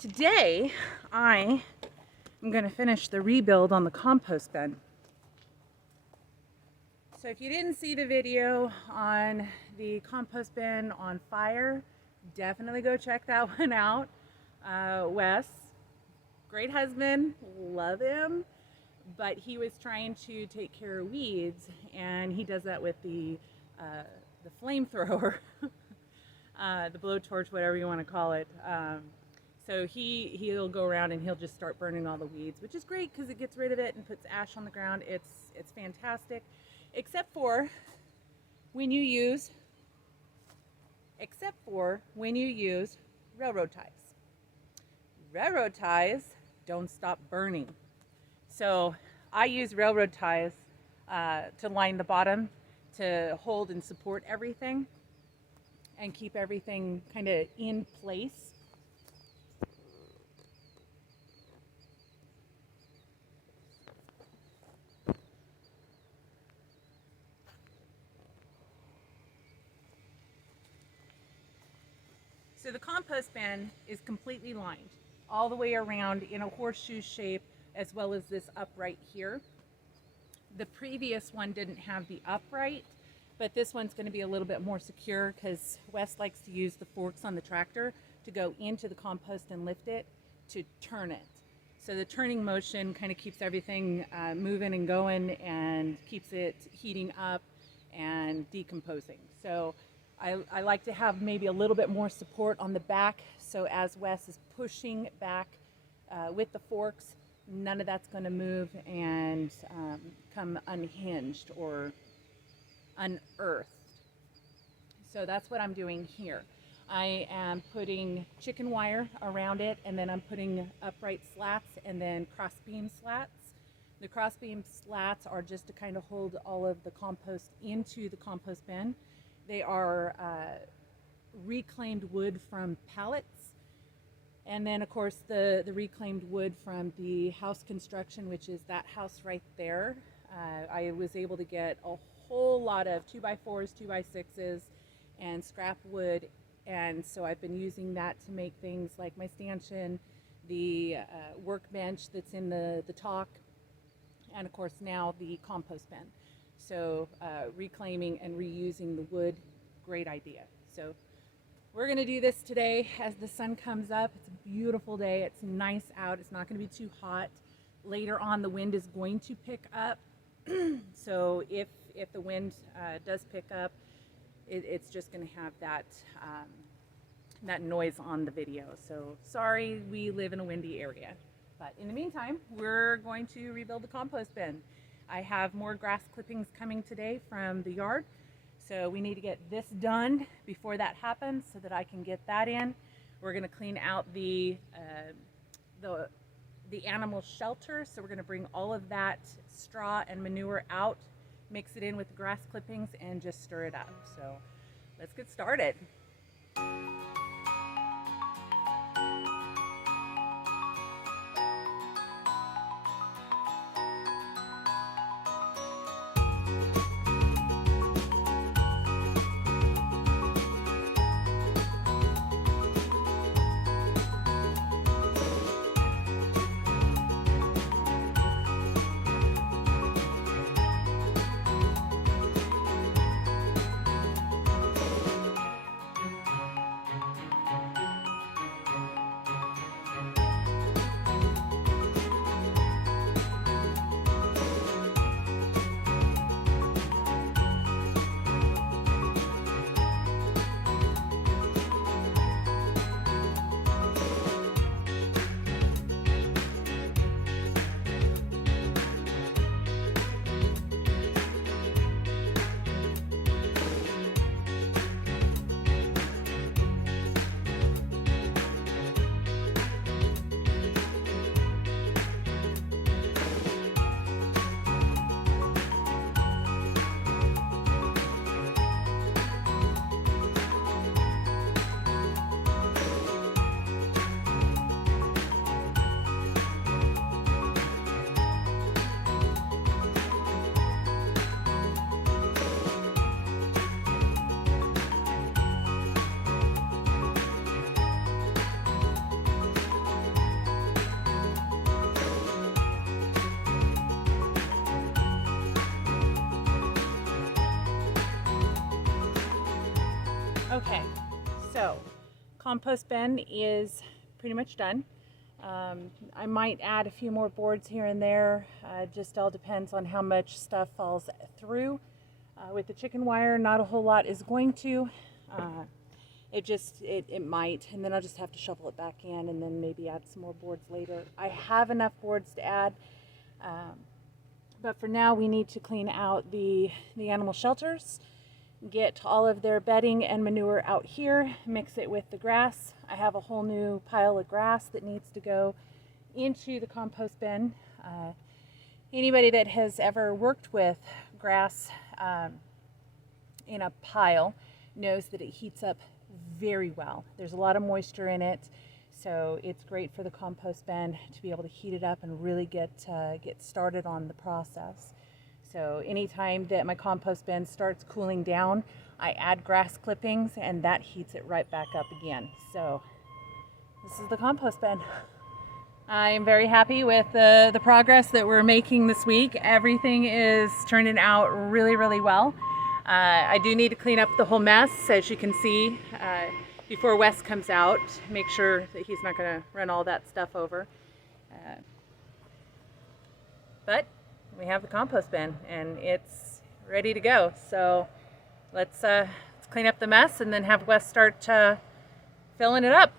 Today, I am going to finish the rebuild on the compost bin. So if you didn't see the video on the compost bin on fire, definitely go check that one out. Wes, great husband, love him, but he was trying to take care of weeds, and he does that with the flamethrower, the blowtorch, whatever you want to call it. So he'll go around and he'll just start burning all the weeds, which is great because it gets rid of it and puts ash on the ground. It's fantastic, except for when you use railroad ties. Railroad ties don't stop burning. So I use railroad ties to line the bottom to hold and support everything and keep everything kind of in place. So the compost bin is completely lined all the way around in a horseshoe shape, as well as this upright here. The previous one didn't have the upright, but this one's going to be a little bit more secure because Wes likes to use the forks on the tractor to go into the compost and lift it to turn it. So the turning motion kind of keeps everything moving and going and keeps it heating up and decomposing. So I like to have maybe a little bit more support on the back, so as Wes is pushing back with the forks, none of that's going to move and come unhinged or unearthed. So that's what I'm doing here. I am putting chicken wire around it, and then I'm putting upright slats and then cross beam slats. The cross beam slats are just to kind of hold all of the compost into the compost bin. They are reclaimed wood from pallets, and then of course the reclaimed wood from the house construction, which is that house right there. I was able to get a whole lot of 2x4s, 2x6s, and scrap wood, and so I've been using that to make things like my stanchion, the workbench that's in the talk, and of course now the compost bin. So reclaiming and reusing the wood, great idea. So we're going to do this today as the sun comes up. It's a beautiful day. It's nice out. It's not going to be too hot. Later on, the wind is going to pick up. So if the wind does pick up, it's just going to have that noise on the video. So sorry, we live in a windy area. But in the meantime, we're going to rebuild the compost bin. I have more grass clippings coming today from the yard, so we need to get this done before that happens so that I can get that in. We're going to clean out the animal shelter, so we're going to bring all of that straw and manure out, mix it in with the grass clippings, and just stir it up. So let's get started. Okay, so compost bin is pretty much done. I might add a few more boards here and there. Just all depends on how much stuff falls through. With the chicken wire, not a whole lot is going to. It might, and then I'll just have to shovel it back in and then maybe add some more boards later. I have enough boards to add, but for now we need to clean out the animal shelters, get all of their bedding and manure out here, mix it with the grass. I have a whole new pile of grass that needs to go into the compost bin. Anybody that has ever worked with grass in a pile knows that it heats up very well. There's a lot of moisture in it, so it's great for the compost bin to be able to heat it up and really get started on the process. So anytime that my compost bin starts cooling down, I add grass clippings and that heats it right back up again. So this is the compost bin. I am very happy with the progress that we're making this week. Everything is turning out really, really well. I do need to clean up the whole mess, as you can see, before Wes comes out. Make sure that he's not going to run all that stuff over. But we have the compost bin and it's ready to go. So let's clean up the mess and then have Wes start filling it up.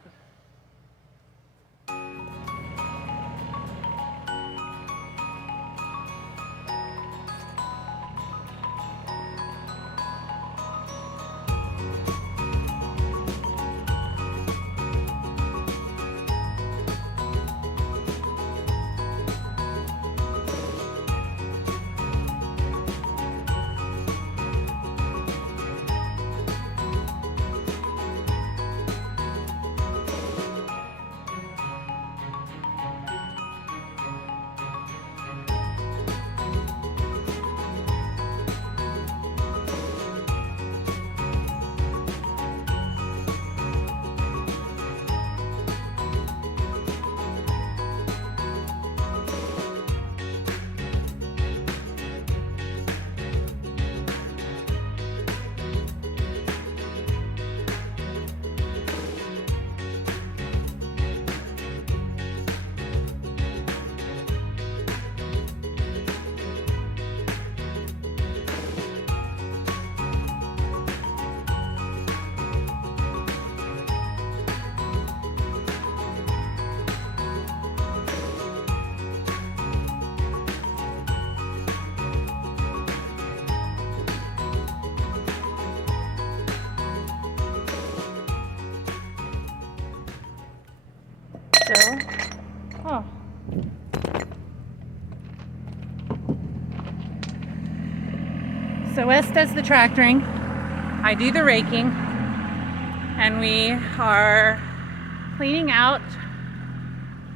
So Wes does the tractoring, I do the raking, and we are cleaning out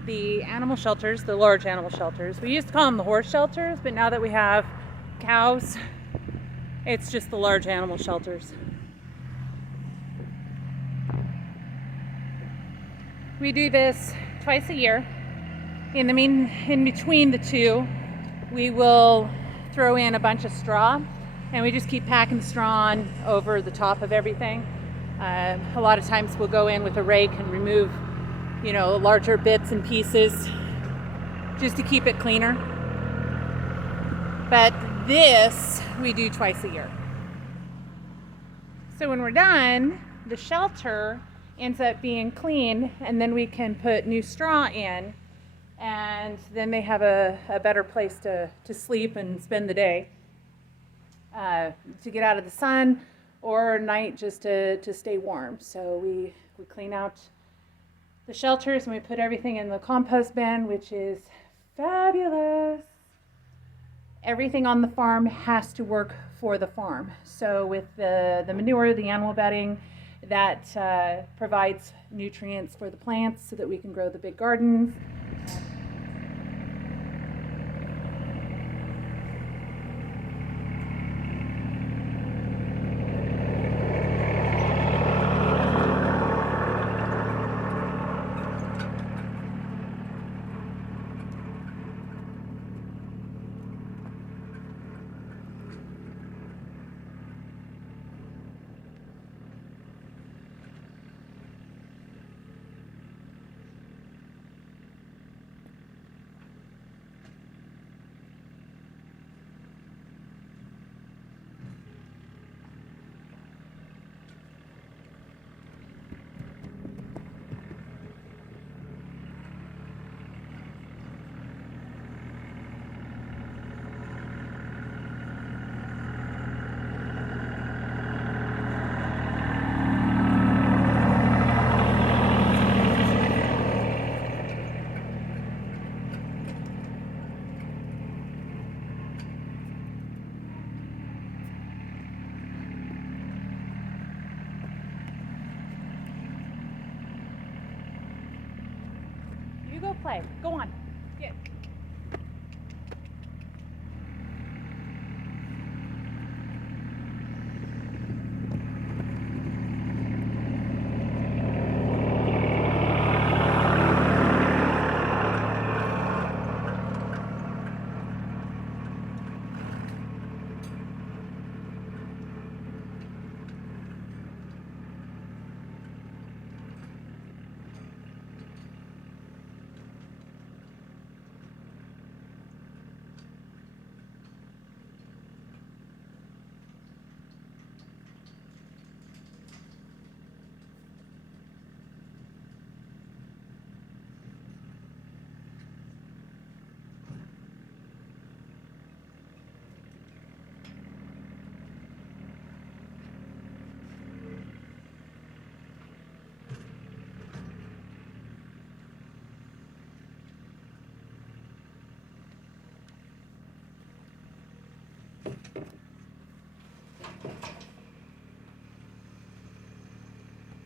the animal shelters, the large animal shelters. We used to call them the horse shelters, but now that we have cows, it's just the large animal shelters. We do this twice a year. In between the two, we will throw in a bunch of straw, and we just keep packing the straw on over the top of everything. A lot of times we'll go in with a rake and remove, larger bits and pieces just to keep it cleaner. But this we do twice a year. So when we're done, the shelter ends up being clean, and then we can put new straw in, and then they have a better place to sleep and spend the day, to get out of the sun, or night just to stay warm. So we clean out the shelters and we put everything in the compost bin, which is fabulous. Everything on the farm has to work for the farm. So with the manure, the animal bedding, that provides nutrients for the plants so that we can grow the big gardens. go play. Go on. Get.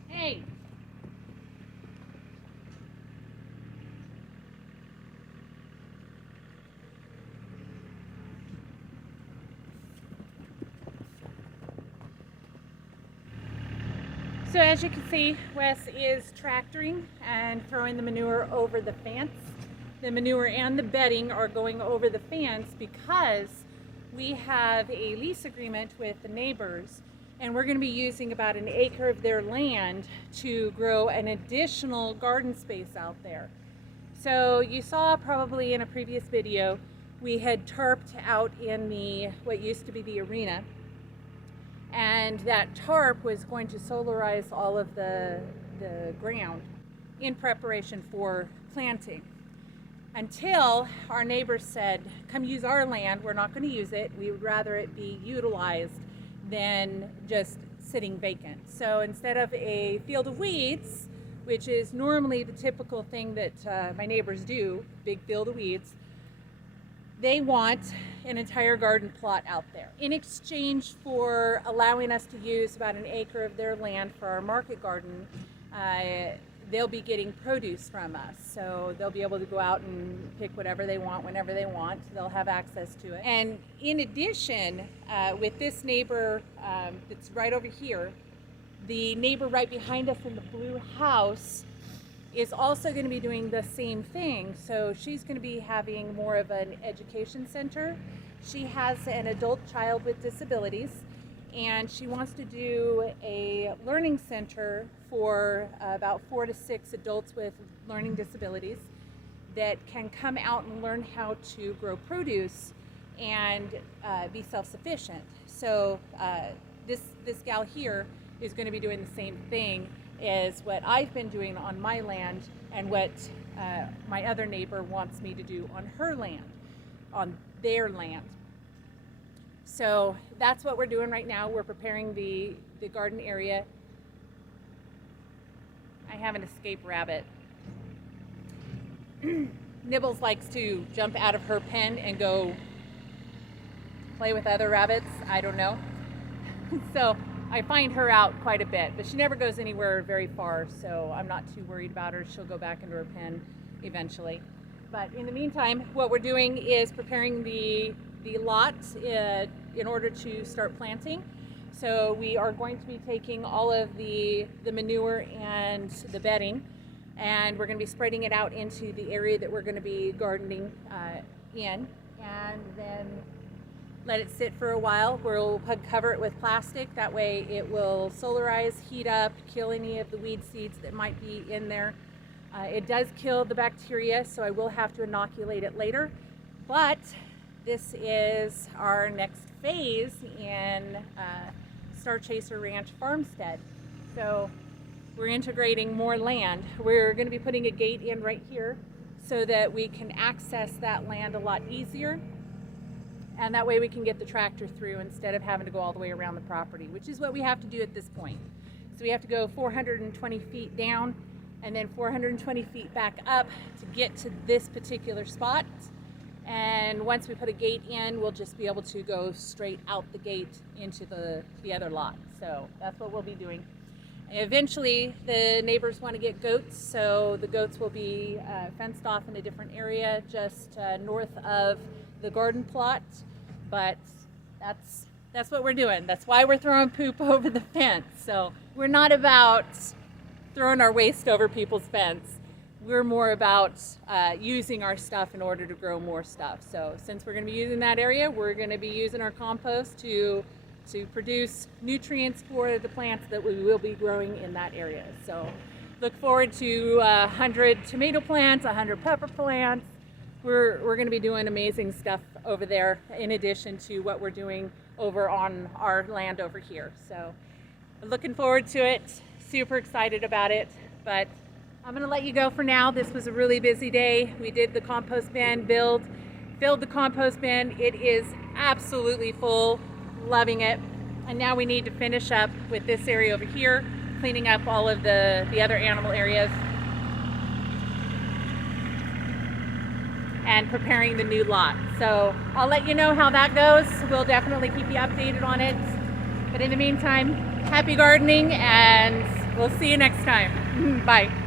Hey. So as you can see, Wes is tractoring and throwing the manure over the fence. The manure and the bedding are going over the fence because we have a lease agreement with the neighbors, and we're going to be using about an acre of their land to grow an additional garden space out there. So you saw probably in a previous video, we had tarped out in the what used to be the arena, and that tarp was going to solarize all of the ground in preparation for planting. Until our neighbors said, come use our land, we're not going to use it, we would rather it be utilized than just sitting vacant. So instead of a field of weeds, which is normally the typical thing that my neighbors do, big field of weeds, they want an entire garden plot out there. In exchange for allowing us to use about an acre of their land for our market garden, they'll be getting produce from us. So they'll be able to go out and pick whatever they want, whenever they want. They'll have access to it. And in addition, with this neighbor that's right over here, the neighbor right behind us in the blue house is also going to be doing the same thing. So she's going to be having more of an education center. She has an adult child with disabilities, and she wants to do a learning center for about 4 to 6 adults with learning disabilities that can come out and learn how to grow produce and be self-sufficient. So this gal here is going to be doing the same thing as what I've been doing on my land and what my other neighbor wants me to do on her land, on their land. So that's what we're doing right now. We're preparing the garden area. I have an escape rabbit. Nibbles likes to jump out of her pen and go play with other rabbits. I don't know. So I find her out quite a bit, but she never goes anywhere very far, so I'm not too worried about her. She'll go back into her pen eventually. But in the meantime, what we're doing is preparing the lot in order to start planting. So we are going to be taking all of the manure and the bedding, and we're going to be spreading it out into the area that we're going to be gardening in, and then let it sit for a while. We'll cover it with plastic. That way it will solarize, heat up, kill any of the weed seeds that might be in there. It does kill the bacteria, so I will have to inoculate it later. But this is our next phase in Star Chaser Ranch Farmstead. So we're integrating more land. We're going to be putting a gate in right here so that we can access that land a lot easier. And that way we can get the tractor through instead of having to go all the way around the property, which is what we have to do at this point. So we have to go 420 feet down and then 420 feet back up to get to this particular spot. And once we put a gate in, we'll just be able to go straight out the gate into the other lot. So that's what we'll be doing. Eventually, the neighbors want to get goats, so the goats will be fenced off in a different area just north of the garden plot. But that's what we're doing. That's why we're throwing poop over the fence. So we're not about throwing our waste over people's fence. We're more about using our stuff in order to grow more stuff. So since we're going to be using that area, we're going to be using our compost to produce nutrients for the plants that we will be growing in that area. So look forward to 100 tomato plants, 100 pepper plants. We're going to be doing amazing stuff over there in addition to what we're doing over on our land over here. So looking forward to it, super excited about it, but I'm going to let you go for now. This was a really busy day. We did the compost bin build, filled the compost bin. It is absolutely full. Loving it. And now we need to finish up with this area over here, cleaning up all of the other animal areas and preparing the new lot. So I'll let you know how that goes. We'll definitely keep you updated on it. But in the meantime, happy gardening, and we'll see you next time. Bye.